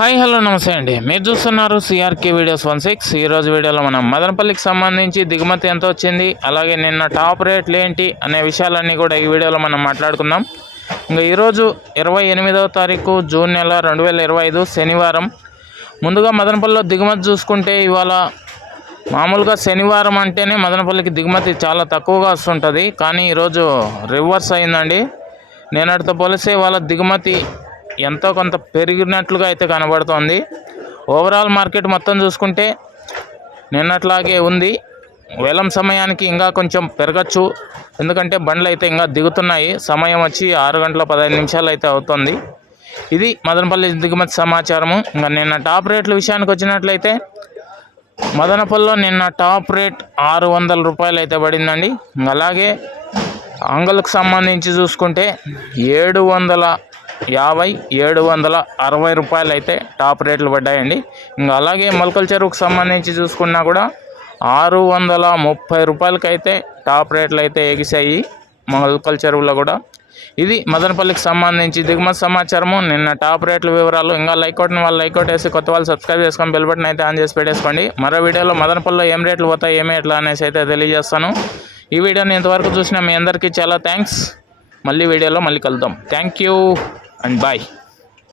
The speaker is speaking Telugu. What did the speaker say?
హాయ్ హలో నమస్తే అండి. మీరు చూస్తున్నారు సిఆర్కే వీడియోస్ 16. ఈరోజు వీడియోలో మనం మదనపల్లికి సంబంధించి దిగుమతి ఎంత వచ్చింది, అలాగే నిన్న టాప్ రేట్లు ఏంటి అనే విషయాలన్నీ కూడా ఈ వీడియోలో మనం మాట్లాడుకుందాం. ఇంకా ఈరోజు 28వ తారీఖు జూన్ నెల 2025 శనివారం. ముందుగా మదనపల్లిలో దిగుమతి చూసుకుంటే ఇవాళ మామూలుగా శనివారం అంటేనే మదనపల్లికి దిగుమతి చాలా తక్కువగా వస్తుంటుంది, కానీ ఈరోజు రివర్స్ అయిందండి. నిన్నటితో పోలిస్తే ఇవాళ దిగుమతి ఎంతో కొంత పెరిగినట్లుగా అయితే కనబడుతోంది. ఓవరాల్ మార్కెట్ మొత్తం చూసుకుంటే నిన్నట్లాగే ఉంది. వేలం సమయానికి ఇంకా కొంచెం పెరగచ్చు, ఎందుకంటే బండ్లు అయితే ఇంకా దిగుతున్నాయి. సమయం వచ్చి 6 గంటల 15 నిమిషాలు అయితే అవుతుంది. ఇది మదనపల్లి దిగుమతి సమాచారము. ఇంకా నిన్న టాప్ రేట్ల విషయానికి వచ్చినట్లయితే మదనపల్లిలో నిన్న టాప్ రేట్ 600 రూపాయలు అయితే పడిందండి. అలాగే అంగళ్ళకు సంబంధించి చూసుకుంటే 750 760 రూపాయలు అయితే టాప్ రేట్లు పడ్డాయండి. ఇంకా అలాగే మొలకల చెరువుకు సంబంధించి చూసుకున్నా కూడా 630 రూపాయలకి అయితే టాప్ రేట్లు అయితే ఎగిసాయి మొలకల చెరువులో కూడా. ఇది మదనపల్లికి సంబంధించి దిగుమతి సమాచారము. నిన్న టాప్ రేట్ల వివరాలు. ఇంకా లైక్ కొట్టిన వాళ్ళు లైక్ కొట్టేసి, కొత్త వాళ్ళు సబ్స్క్రైబ్ చేసుకొని బెల్ బటన్ అయితే ఆన్ చేసి పెట్టేసుకోండి. మరో వీడియోలో మదనపల్లిలో ఏం రేట్లు పోతాయి, ఏమి ఎట్లా అనేసి అయితే తెలియజేస్తాను. ఈ వీడియోని ఇంతవరకు చూసిన మీ అందరికీ చాలా థ్యాంక్స్. మళ్ళీ వీడియోలో మళ్ళీ కలుద్దాం. Thank you and bye.